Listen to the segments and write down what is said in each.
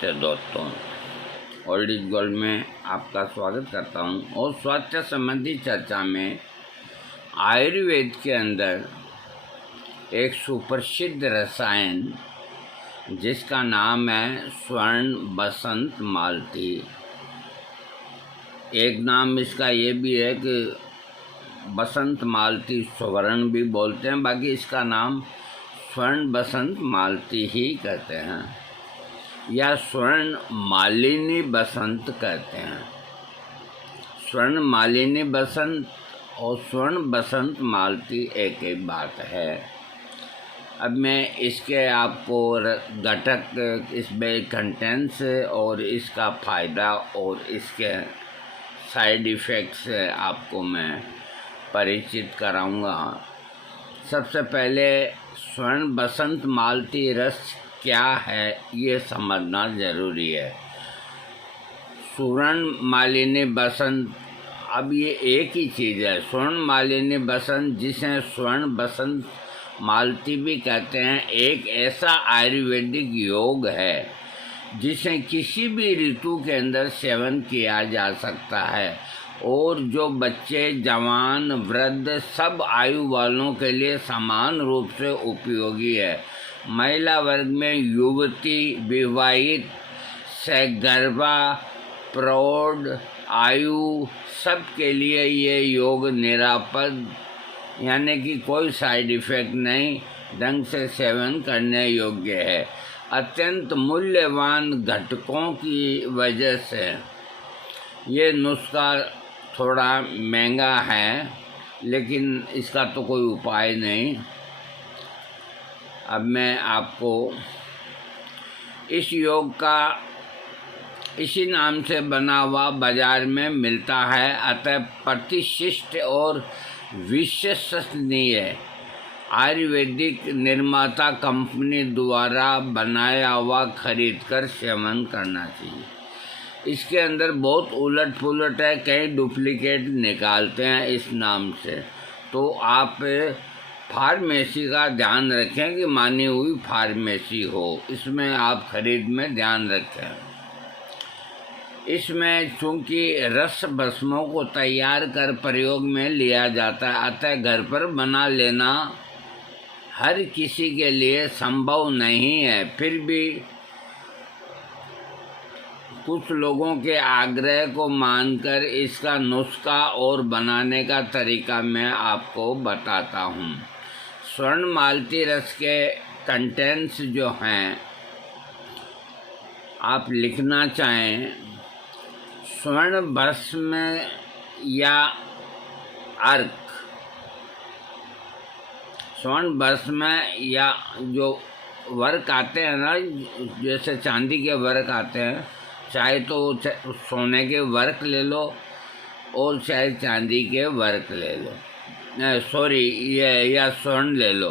दोस्तों, old is gold में आपका स्वागत करता हूं। और स्वास्थ्य संबंधी चर्चा में आयुर्वेद के अंदर एक सुप्रसिद्ध रसायन जिसका नाम है स्वर्ण बसंत मालती। एक नाम इसका ये भी है कि बसंत मालती स्वर्ण भी बोलते हैं, बाकी इसका नाम स्वर्ण बसंत मालती ही कहते हैं या स्वर्ण मालिनी बसंत कहते हैं। स्वर्ण मालिनी बसंत और स्वर्ण बसंत मालती एक ही बात है। अब मैं इसके आपको घटक, इसमें कंटेंट्स और इसका फ़ायदा और इसके साइड इफ़ेक्ट्स आपको मैं परिचित कराऊंगा। सबसे पहले स्वर्ण बसंत मालती रस क्या है ये समझना ज़रूरी है। स्वर्ण मालिनी बसंत, अब ये एक ही चीज़ है। स्वर्ण मालिनी बसंत, जिसे स्वर्ण बसंत मालती भी कहते हैं, एक ऐसा आयुर्वेदिक योग है जिसे किसी भी ऋतु के अंदर सेवन किया जा सकता है और जो बच्चे, जवान, वृद्ध सब आयु वालों के लिए समान रूप से उपयोगी है। महिला वर्ग में युवती, विवाहित, सगर्भा, प्रौढ़ आयु सब के लिए ये योग निरापद, यानी कि कोई साइड इफ़ेक्ट नहीं, ढंग से सेवन करने योग्य है। अत्यंत मूल्यवान घटकों की वजह से ये नुस्खा थोड़ा महंगा है, लेकिन इसका तो कोई उपाय नहीं। अब मैं आपको इस योग का इसी नाम से बना हुआ बाज़ार में मिलता है, अतः प्रतिष्ठित और विश्वसनीय आयुर्वेदिक निर्माता कंपनी द्वारा बनाया हुआ खरीदकर सेवन करना चाहिए। इसके अंदर बहुत उलट पुलट है, कई डुप्लीकेट निकालते हैं इस नाम से, तो आप फार्मेसी का ध्यान रखें कि मानी हुई फार्मेसी हो, इसमें आप खरीद में ध्यान रखें। इसमें चूँकि रस भस्मों को तैयार कर प्रयोग में लिया जाता है, अतः घर पर बना लेना हर किसी के लिए संभव नहीं है। फिर भी कुछ लोगों के आग्रह को मानकर इसका नुस्खा और बनाने का तरीका मैं आपको बताता हूँ। स्वर्ण मालती रस के कंटेंट्स जो हैं, आप लिखना चाहें, स्वर्ण भस्म या अर्क, स्वर्ण भस्म या जो वर्क आते हैं ना, जैसे चांदी के वर्क आते हैं, चाहे तो सोने के वर्क ले लो और चाहे चांदी के वर्क ले लो, सॉरी ये या स्वर्ण ले लो।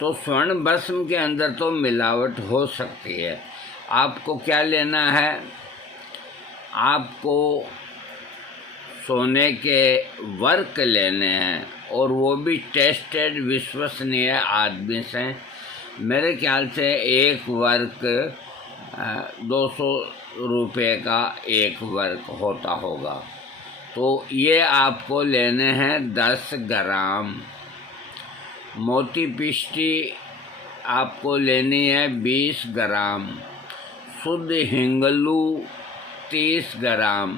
तो स्वर्ण भस्म के अंदर तो मिलावट हो सकती है। आपको क्या लेना है? आपको सोने के वर्क लेने हैं और वो भी टेस्टेड विश्वसनीय आदमी से। मेरे ख्याल से एक वर्क 200 रुपये का एक वर्क होता होगा। तो ये आपको लेने हैं 10 ग्राम। मोती पिष्टी आपको लेनी है 20 ग्राम। शुद्ध हिंगलू 30 ग्राम।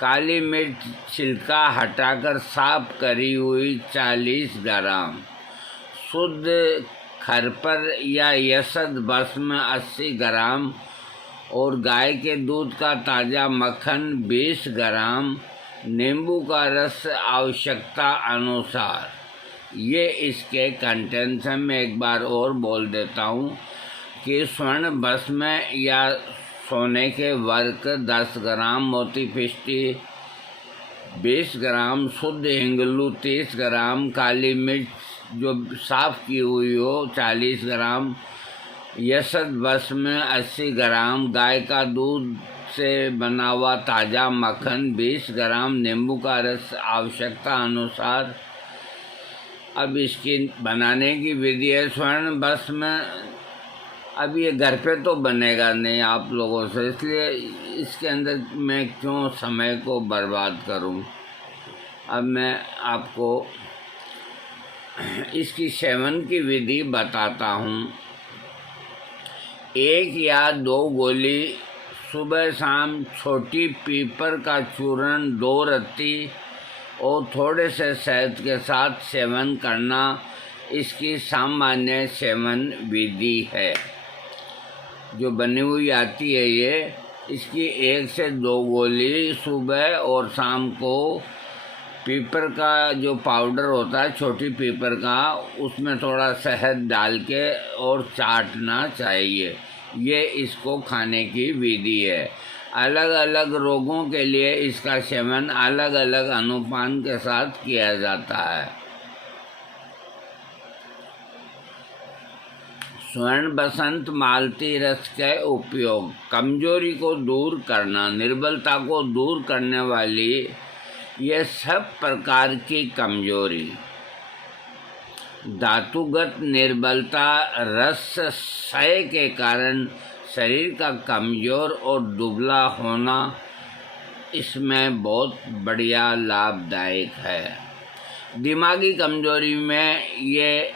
काली मिर्च छिलका हटाकर साफ करी हुई 40 ग्राम। शुद्ध खरपर या यसद भस्म 80 ग्राम और गाय के दूध का ताज़ा मक्खन 20 ग्राम। नींबू का रस आवश्यकता अनुसार। ये इसके कंटेंट्स हैं। मैं एक बार और बोल देता हूँ कि स्वर्ण भस्म या सोने के वर्क 10 ग्राम, मोती पिष्टी 20 ग्राम, शुद्ध हिंगलू 30 ग्राम, काली मिर्च जो साफ़ की हुई हो 40 ग्राम, यसद भस्म 80 ग्राम, गाय का दूध से बना हुआ ताज़ा मक्खन 20 ग्राम, नींबू का रस आवश्यकता अनुसार। अब इसकी बनाने की विधि है। स्वर्ण भस्म अब ये घर पे तो बनेगा नहीं आप लोगों से, इसलिए इसके अंदर मैं क्यों समय को बर्बाद करूं। अब मैं आपको इसकी सेवन की विधि बताता हूं। 1 या 2 गोली सुबह शाम छोटी पीपर का चूर्ण 2 रत्ती और थोड़े से शहद के साथ सेवन करना इसकी सामान्य सेवन विधि है जो बनी हुई आती है। ये इसकी 1 से 2 गोली सुबह और शाम को पीपर का जो पाउडर होता है छोटी पीपर का, उसमें थोड़ा शहद डाल के और चाटना चाहिए। ये इसको खाने की विधि है। अलग अलग रोगों के लिए इसका सेवन अलग अलग अनुपान के साथ किया जाता है। स्वर्ण बसंत मालती रस के उपयोग। कमजोरी को दूर करना, निर्बलता को दूर करने वाली ये सब प्रकार की कमजोरी, धातुगत निर्बलता, रस क्षय के कारण शरीर का कमजोर और दुबला होना, इसमें बहुत बढ़िया लाभदायक है। दिमागी कमजोरी में ये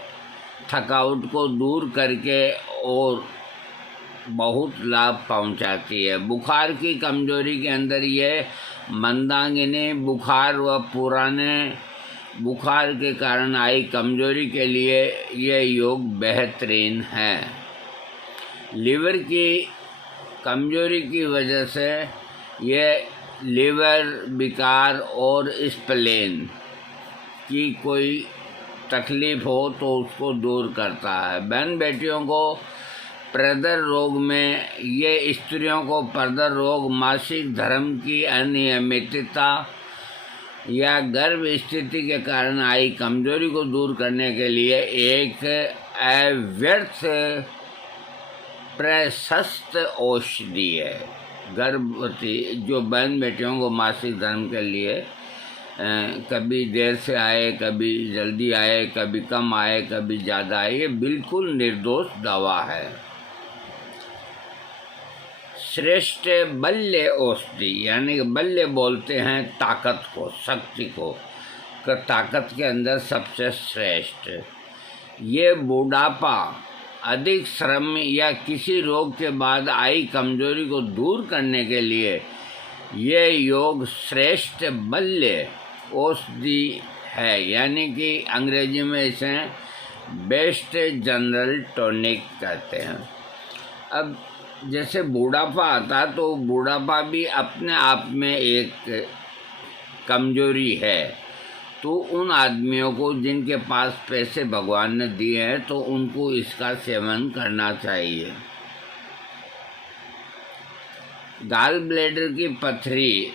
थकावट को दूर करके और बहुत लाभ पहुंचाती है। बुखार की कमजोरी के अंदर ये मंदाग्नि बुखार व पुराने बुखार के कारण आई कमजोरी के लिए ये योग बेहतरीन है। लीवर की कमजोरी की वजह से ये लीवर विकार और स्प्लेन की कोई तकलीफ हो तो उसको दूर करता है। बहन बेटियों को प्रदर रोग में, ये स्त्रियों को प्रदर रोग, मासिक धर्म की अनियमितता या गर्भ स्थिति के कारण आई कमजोरी को दूर करने के लिए एक अव्यर्थ प्रशस्त औषधि है। गर्भवती जो बहन बेटियों को मासिक धर्म के लिए कभी देर से आए, कभी जल्दी आए, कभी कम आए, कभी ज़्यादा आए, ये बिल्कुल निर्दोष दवा है। श्रेष्ठ बल्य औषधि, यानी बल्य बोलते हैं ताकत को, शक्ति को, ताकत के अंदर सबसे श्रेष्ठ। ये बुढ़ापा, अधिक श्रम या किसी रोग के बाद आई कमजोरी को दूर करने के लिए ये योग श्रेष्ठ बल्य औषधि है, यानी कि अंग्रेजी में इसे बेस्ट जनरल टॉनिक कहते हैं। अब जैसे बुढ़ापा आता तो बुढ़ापा भी अपने आप में एक कमजोरी है, तो उन आदमियों को जिनके पास पैसे भगवान ने दिए हैं तो उनको इसका सेवन करना चाहिए। गाल ब्लैडर की पथरी,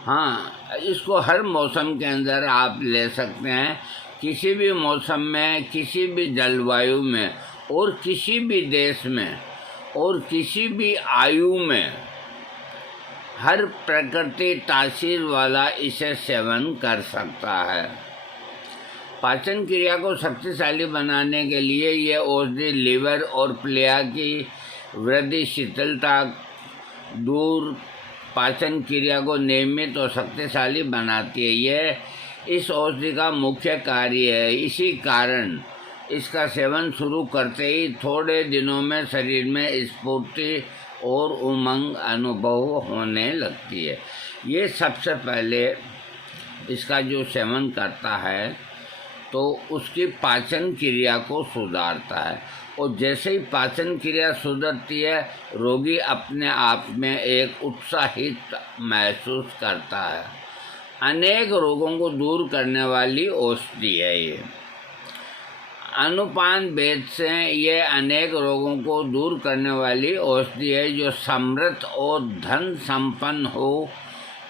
हाँ, इसको हर मौसम के अंदर आप ले सकते हैं। किसी भी मौसम में, किसी भी जलवायु में और किसी भी देश में और किसी भी आयु में हर प्रकृति तासीर वाला इसे सेवन कर सकता है। पाचन क्रिया को शक्तिशाली बनाने के लिए ये औषधि लीवर और प्लेहा की वृद्धि, शीतलता दूर, पाचन क्रिया को नियमित और शक्तिशाली बनाती है। यह इस औषधि का मुख्य कार्य है। इसी कारण इसका सेवन शुरू करते ही थोड़े दिनों में शरीर में स्फूर्ति और उमंग अनुभव होने लगती है। ये सबसे पहले इसका जो सेवन करता है तो उसकी पाचन क्रिया को सुधारता है, और जैसे ही पाचन क्रिया सुधरती है रोगी अपने आप में एक उत्साहित महसूस करता है। अनेक रोगों को दूर करने वाली औषधि है ये। अनुपान वेद से ये अनेक रोगों को दूर करने वाली औषधि है। जो समृद्ध और धन संपन्न हो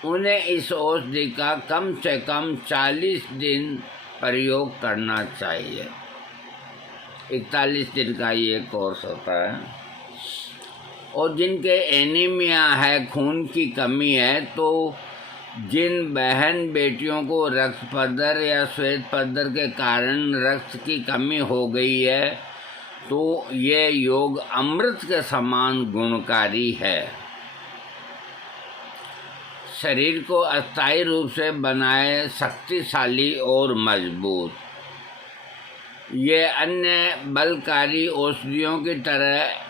उन्हें इस औषधि का कम से कम 40 दिन प्रयोग करना चाहिए। 41 दिन का ये कोर्स होता है। और जिनके एनीमिया है, खून की कमी है, तो जिन बहन बेटियों को रक्त पद्धर या श्वेत पद्धर के कारण रक्त की कमी हो गई है, तो ये योग अमृत के समान गुणकारी है। शरीर को अस्थायी रूप से बनाए शक्तिशाली और मजबूत। ये अन्य बलकारी औषधियों की तरह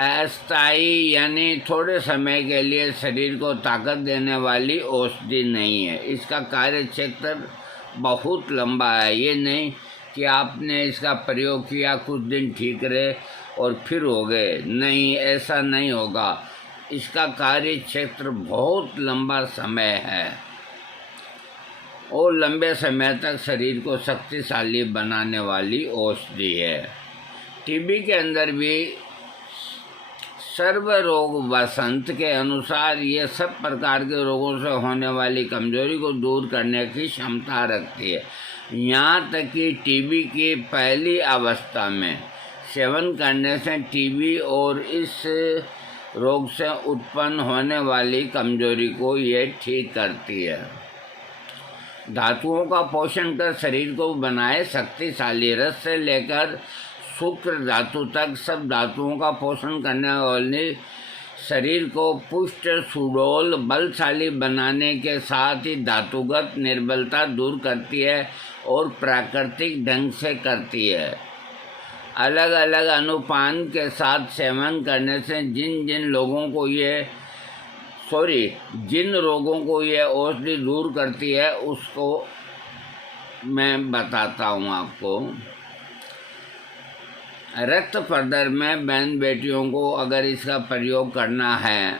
अस्थायी यानी थोड़े समय के लिए शरीर को ताकत देने वाली औषधि नहीं है। इसका कार्य क्षेत्र बहुत लंबा है। ये नहीं कि आपने इसका प्रयोग किया, कुछ दिन ठीक रहे और फिर हो गए, नहीं, ऐसा नहीं होगा। इसका कार्य क्षेत्र बहुत लंबा समय है और लंबे समय तक शरीर को शक्तिशाली बनाने वाली औषधि है। टीबी के अंदर भी सर्व रोग वसंत के अनुसार ये सब प्रकार के रोगों से होने वाली कमजोरी को दूर करने की क्षमता रखती है। यहाँ तक कि टीबी की पहली अवस्था में सेवन करने से टीबी और इस रोग से उत्पन्न होने वाली कमजोरी को ये ठीक करती है। धातुओं का पोषण कर शरीर को बनाए शक्तिशाली। रस से लेकर शुक्र धातु तक सब धातुओं का पोषण करने वाली शरीर को पुष्ट सुडौल बलशाली बनाने के साथ ही धातुगत निर्बलता दूर करती है और प्राकृतिक ढंग से करती है। अलग अलग अनुपान के साथ सेवन करने से जिन रोगों को ये औषधि दूर करती है उसको मैं बताता हूँ आपको। रक्त प्रदर में बहन बेटियों को अगर इसका प्रयोग करना है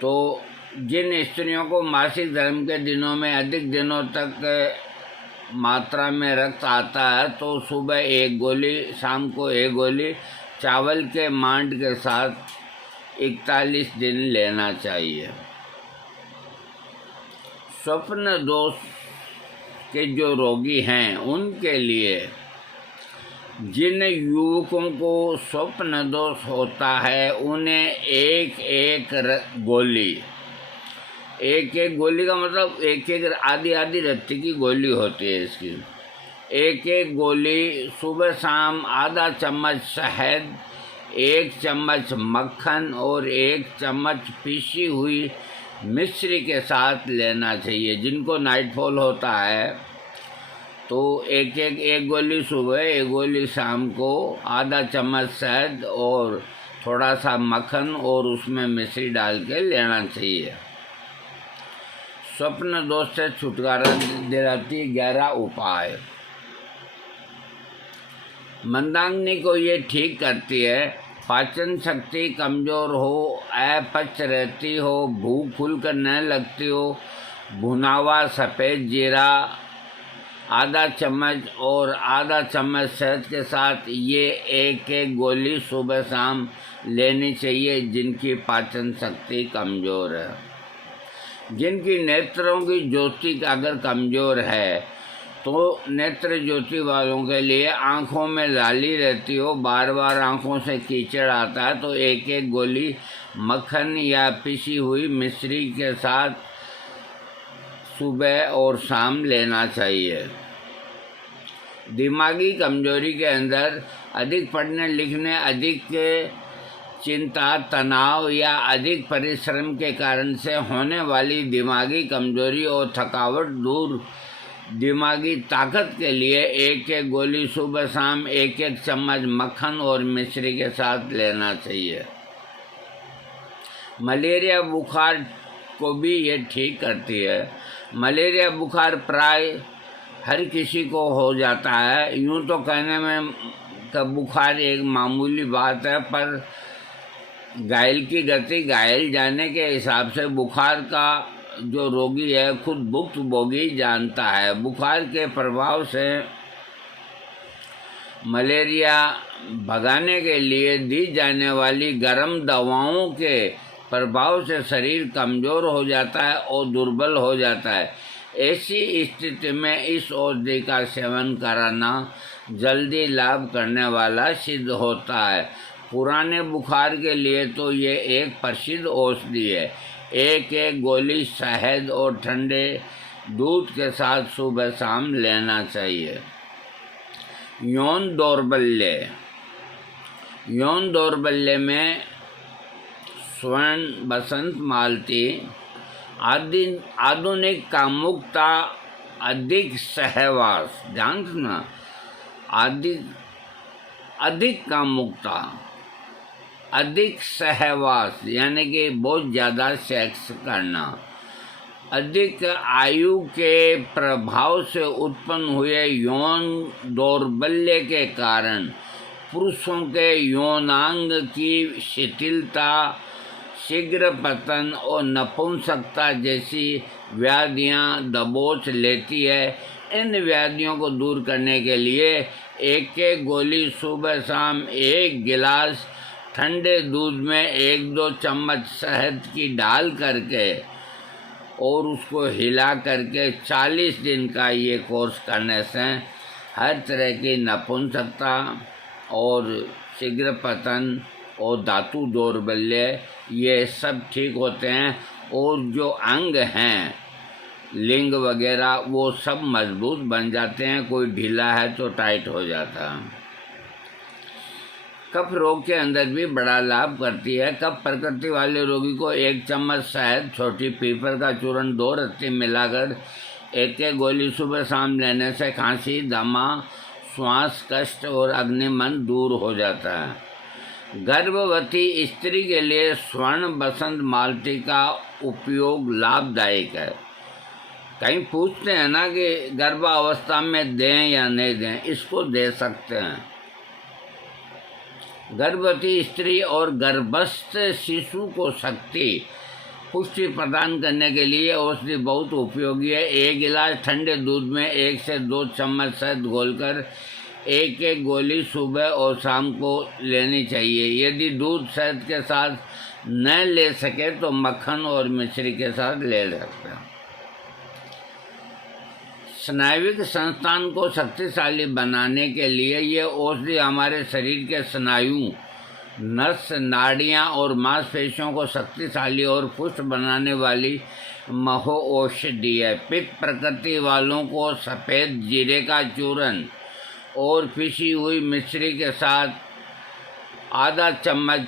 तो जिन स्त्रियों को मासिक धर्म के दिनों में अधिक दिनों तक मात्रा में रक्त आता है तो सुबह 1 गोली, शाम को 1 गोली चावल के मांड के साथ 41 दिन लेना चाहिए। स्वप्न दोष के जो रोगी हैं उनके लिए, जिन युवकों को स्वप्न दोष होता है उन्हें एक एक गोली का मतलब एक आधी रत्ती की गोली होती है इसकी। एक गोली सुबह शाम आधा चम्मच शहद, 1 चम्मच मक्खन और 1 चम्मच पीसी हुई मिश्री के साथ लेना चाहिए। जिनको नाइटफॉल होता है तो एक गोली सुबह, 1 गोली शाम को, आधा चम्मच शहद और थोड़ा सा मक्खन और उसमें मिश्री डाल के लेना चाहिए। स्वप्न दोष से छुटकारा दिलाती 11 उपाय। मंदाग्नि को ये ठीक करती है। पाचन शक्ति कमज़ोर हो, अपच रहती हो, भूख खुलकर न लगती हो, भुना सफ़ेद जीरा आधा चम्मच और आधा चम्मच शहद के साथ ये एक गोली सुबह शाम लेनी चाहिए जिनकी पाचन शक्ति कमज़ोर है। जिनकी नेत्रों की ज्योति अगर कमज़ोर है तो नेत्र ज्योति वालों के लिए आँखों में लाली रहती हो, बार बार आँखों से कीचड़ आता है तो एक गोली मक्खन या पिसी हुई मिश्री के साथ सुबह और शाम लेना चाहिए। दिमागी कमजोरी के अंदर अधिक पढ़ने लिखने, अधिक चिंता, तनाव या अधिक परिश्रम के कारण से होने वाली दिमागी कमजोरी और थकावट दूर दिमागी ताकत के लिए एक गोली सुबह शाम 1 चम्मच मक्खन और मिश्री के साथ लेना चाहिए। मलेरिया बुखार को भी ये ठीक करती है। मलेरिया बुखार प्राय हर किसी को हो जाता है। यूँ तो कहने में का बुखार एक मामूली बात है, पर घायल की गति घायल जाने के हिसाब से बुखार का जो रोगी है खुद भुक्तभोगी जानता है। बुखार के प्रभाव से मलेरिया भगाने के लिए दी जाने वाली गर्म दवाओं के प्रभाव से शरीर कमज़ोर हो जाता है और दुर्बल हो जाता है। ऐसी स्थिति में इस औषधि का सेवन कराना जल्दी लाभ करने वाला सिद्ध होता है। पुराने बुखार के लिए तो ये एक प्रसिद्ध औषधि है। एक गोली शहद और ठंडे दूध के साथ सुबह शाम लेना चाहिए। यौन दौर्बल्य। यौन दौर्बल्य में स्वर्ण बसंत मालती आधुनिक कामुकता, अधिक सहवास, ध्यान सुना, अधिक कामुकता, अधिक सहवास यानी कि बहुत ज़्यादा सेक्स करना, अधिक आयु के प्रभाव से उत्पन्न हुए यौन दौर्बल्य के कारण पुरुषों के यौनांग की शिथिलता, शीघ्र पतन और नपुंसकता जैसी व्याधियां दबोच लेती है। इन व्याधियों को दूर करने के लिए एक एक गोली सुबह शाम 1 गिलास ठंडे दूध में 1-2 चम्मच शहद की डाल करके और उसको हिला करके 40 दिन का ये कोर्स करने से हर तरह की नपुंसकता और शीघ्र पतन और धातु दौर्बल्य ये सब ठीक होते हैं, और जो अंग हैं लिंग वगैरह वो सब मजबूत बन जाते हैं। कोई ढीला है तो टाइट हो जाता है। कफ रोग के अंदर भी बड़ा लाभ करती है। कफ प्रकृति वाले रोगी को 1 चम्मच शहद, छोटी पीपल का चूर्ण 2 रत्ती मिलाकर 1-1 गोली सुबह शाम लेने से खांसी, दमा, श्वास कष्ट और अग्निमन दूर हो जाता है। गर्भवती स्त्री के लिए स्वर्ण बसंत मालती का उपयोग लाभदायक है। कहीं पूछते हैं ना कि गर्भावस्था में दें या नहीं दें, इसको दे सकते हैं। गर्भवती स्त्री और गर्भस्थ शिशु को शक्ति पुष्टि प्रदान करने के लिए औषधि बहुत उपयोगी है। 1 गिलास ठंडे दूध में 1 से 2 चम्मच शहद घोलकर 1-1 गोली सुबह और शाम को लेनी चाहिए। यदि दूध शहद के साथ न ले सके तो मक्खन और मिश्री के साथ ले सकते हैं। स्नायुविक संस्थान को शक्तिशाली बनाने के लिए ये औषधि हमारे शरीर के स्नायु, नस, नाड़ियाँ और मांसपेशियों को शक्तिशाली और पुष्ट बनाने वाली महो औषधि है। पित्त प्रकृति वालों को सफ़ेद जीरे का चूर्ण और पिसी हुई मिश्री के साथ आधा चम्मच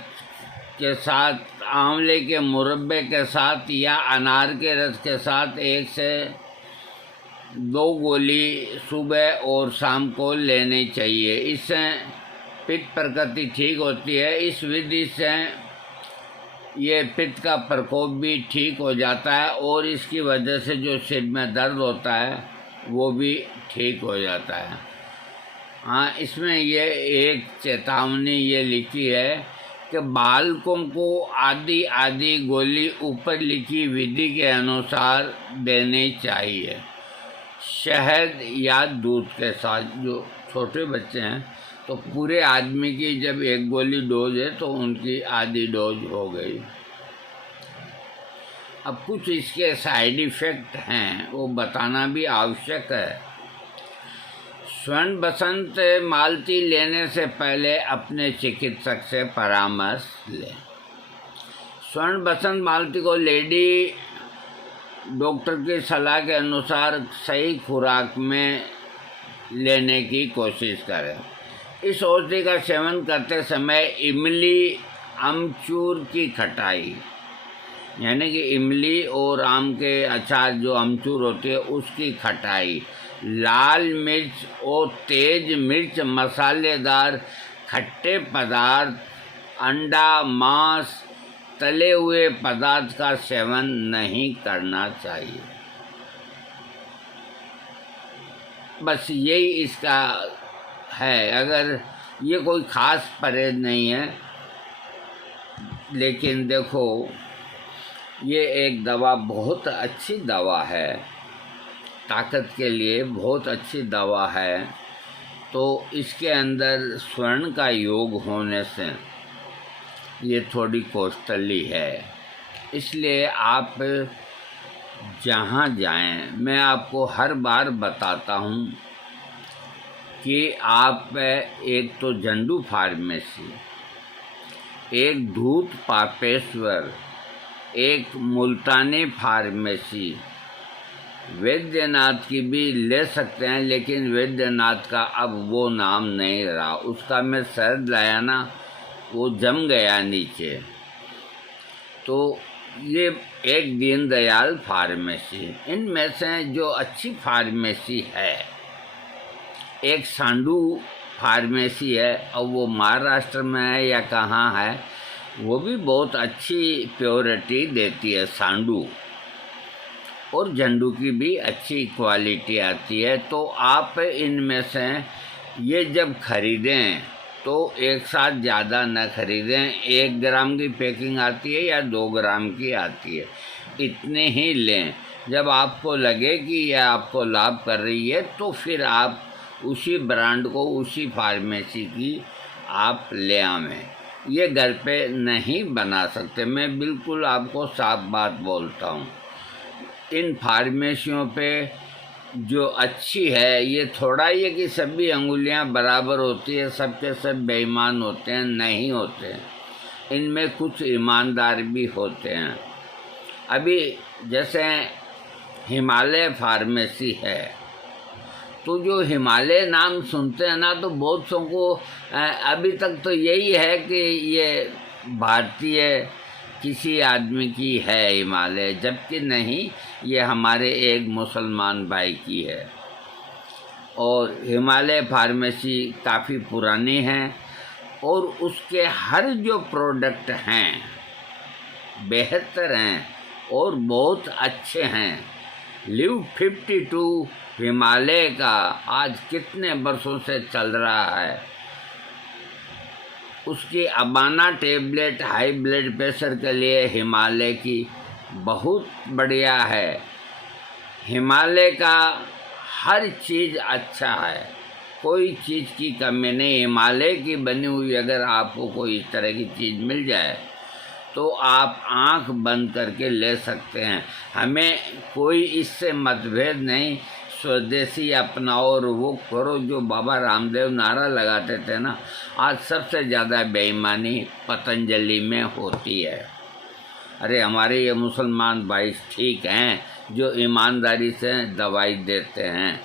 के साथ, आंवले के मुरब्बे के साथ या अनार के रस के साथ 1 से 2 गोली सुबह और शाम को लेनी चाहिए। इससे पित्त प्रकृति ठीक होती है। इस विधि से ये पित्त का प्रकोप भी ठीक हो जाता है और इसकी वजह से जो सिर में दर्द होता है वो भी ठीक हो जाता है। हाँ, इसमें ये एक चेतावनी ये लिखी है कि बालकों को आधी गोली ऊपर लिखी विधि के अनुसार देनी चाहिए, शहद या दूध के साथ। जो छोटे बच्चे हैं तो पूरे आदमी की जब 1 गोली डोज है तो उनकी आधी डोज हो गई। अब कुछ इसके साइड इफ़ेक्ट हैं वो बताना भी आवश्यक है। स्वर्ण बसंत मालती लेने से पहले अपने चिकित्सक से परामर्श लें। स्वर्ण बसंत मालती को लेडी डॉक्टर की सलाह के अनुसार सही खुराक में लेने की कोशिश करें। इस औषधि का सेवन करते समय इमली, अमचूर की खटाई यानी कि इमली और आम के अचार जो अमचूर होती है उसकी खटाई, लाल मिर्च और तेज मिर्च, मसालेदार खट्टे पदार्थ, अंडा, मांस, तले हुए पदार्थ का सेवन नहीं करना चाहिए। बस यही इसका है। अगर ये कोई ख़ास परहेज नहीं है, लेकिन देखो ये एक दवा बहुत अच्छी दवा है, ताकत के लिए बहुत अच्छी दवा है। तो इसके अंदर स्वर्ण का योग होने से ये थोड़ी कॉस्टली है, इसलिए आप जहाँ जाएं, मैं आपको हर बार बताता हूँ कि आप एक तो झंडू फार्मेसी, एक धूत पापेश्वर, एक मुल्तानी फार्मेसी वैद्यनाथ की भी ले सकते हैं, लेकिन वैद्यनाथ का अब वो नाम नहीं रहा। उसका मैं शहद लाया ना, वो जम गया नीचे। तो ये एक दीनदयाल फार्मेसी, इनमें से जो अच्छी फार्मेसी है, एक सांडू फार्मेसी है, और वो महाराष्ट्र में है या कहाँ है, वो भी बहुत अच्छी प्योरिटी देती है सांडू, और झंडू की भी अच्छी क्वालिटी आती है। तो आप इनमें से ये जब खरीदें तो एक साथ ज़्यादा न खरीदें। 1 ग्राम की पैकिंग आती है या 2 ग्राम की आती है, इतने ही लें। जब आपको लगे कि यह आपको लाभ कर रही है तो फिर आप उसी ब्रांड को, उसी फार्मेसी की आप ले आवें। ये घर पे नहीं बना सकते, मैं बिल्कुल आपको साफ बात बोलता हूँ। इन फार्मेसियों पे जो अच्छी है, ये थोड़ा ये कि सभी अंगुलियां बराबर होती है, सबके सब बेईमान होते हैं, नहीं होते हैं। इनमें कुछ ईमानदार भी होते हैं। अभी जैसे हिमालय फार्मेसी है, तो जो हिमालय नाम सुनते हैं ना, तो बहुत सौ को अभी तक तो यही है कि ये भारतीय किसी आदमी की है हिमालय, जबकि नहीं, ये हमारे एक मुसलमान भाई की है। और हिमालय फार्मेसी काफ़ी पुरानी है, और उसके हर जो प्रोडक्ट हैं बेहतर हैं और बहुत अच्छे हैं। लिव 52 हिमालय का आज कितने वर्षों से चल रहा है। उसकी Abana tablet high blood pressure के लिए हिमालय की बहुत बढ़िया है। हिमालय का हर चीज़ अच्छा है, कोई चीज़ की कमी नहीं। हिमालय की बनी हुई अगर आपको कोई इस तरह की चीज़ मिल जाए तो आप आंख बंद करके ले सकते हैं। हमें कोई इससे मतभेद नहीं, स्वदेशी अपनाओ और वो करो जो बाबा रामदेव नारा लगाते थे ना। आज सबसे ज़्यादा बेईमानी पतंजलि में होती है। अरे हमारे ये मुसलमान भाई ठीक हैं जो ईमानदारी से दवाई देते हैं।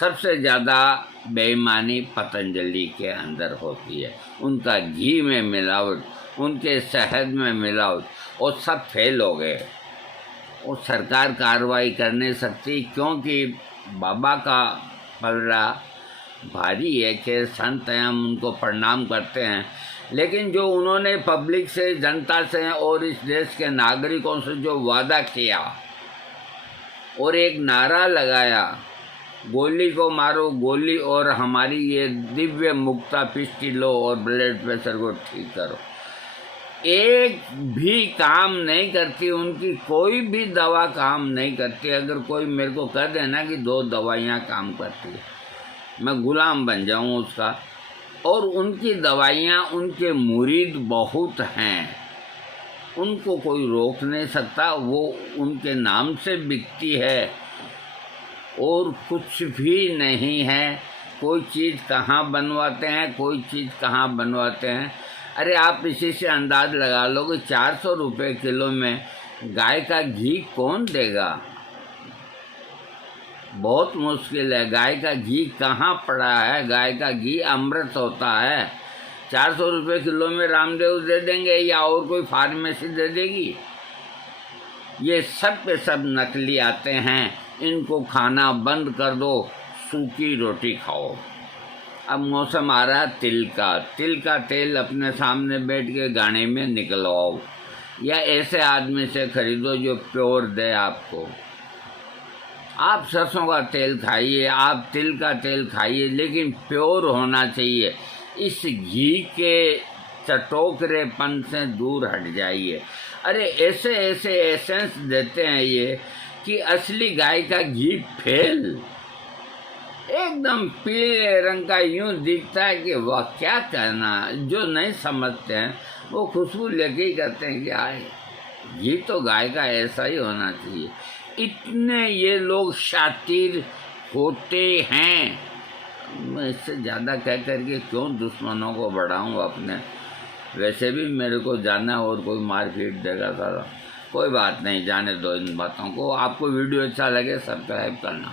सबसे ज़्यादा बेईमानी पतंजलि के अंदर होती है। उनका घी में मिलावट, उनके शहद में मिलावट, और सब फेल हो गए। और सरकार कार्रवाई कर नहीं सकती, क्योंकि बाबा का पलड़ा भारी है कि संत हैं, हम उनको प्रणाम करते हैं। लेकिन जो उन्होंने पब्लिक से, जनता से और इस देश के नागरिकों से जो वादा किया और एक नारा लगाया, गोली को मारो गोली और हमारी ये दिव्य मुक्ता पिष्टी लो और ब्लड प्रेशर को ठीक करो, एक भी काम नहीं करती। उनकी कोई भी दवा काम नहीं करती। अगर कोई मेरे को कह देना कि 2 दवाइयाँ काम करती है, मैं गुलाम बन जाऊँ उसका। और उनकी दवाइयाँ, उनके मुरीद बहुत हैं, उनको कोई रोक नहीं सकता। वो उनके नाम से बिकती है और कुछ भी नहीं है। कोई चीज़ कहाँ बनवाते हैं, कोई चीज़ कहाँ बनवाते हैं। अरे आप इसी से अंदाज़ लगा लो कि 400 रुपये किलो में गाय का घी कौन देगा। बहुत मुश्किल है। गाय का घी कहाँ पड़ा है, गाय का घी अमृत होता है। 400 रुपये किलो में रामदेव दे देंगे या और कोई फार्मेसी दे देगी। ये सब पे सब नकली आते हैं, इनको खाना बंद कर दो, सूखी रोटी खाओ। अब मौसम आ रहा है तिल का तेल अपने सामने बैठ के गाने में निकलवाओ, या ऐसे आदमी से खरीदो जो प्योर दे आपको। आप सरसों का तेल खाइए, आप तिल का तेल खाइए, लेकिन प्योर होना चाहिए। इस घी के चटोकरेपन से दूर हट जाइए। अरे ऐसे ऐसे एसेंस देते हैं ये कि असली गाय का घी फेल, एकदम पीले रंग का, यूं दिखता है कि वाह क्या कहना। जो नहीं समझते हैं वो खुशबू लेके ही कहते हैं कि आए घी तो गाय का ऐसा ही होना चाहिए। इतने ये लोग शातिर होते हैं। मैं इससे ज़्यादा कह करके क्यों दुश्मनों को बढ़ाऊँ अपने। वैसे भी मेरे को जाना और कोई मार पीट देगा सारा। कोई बात नहीं, जाने दो इन बातों को। आपको वीडियो अच्छा लगे सब्सक्राइब करना।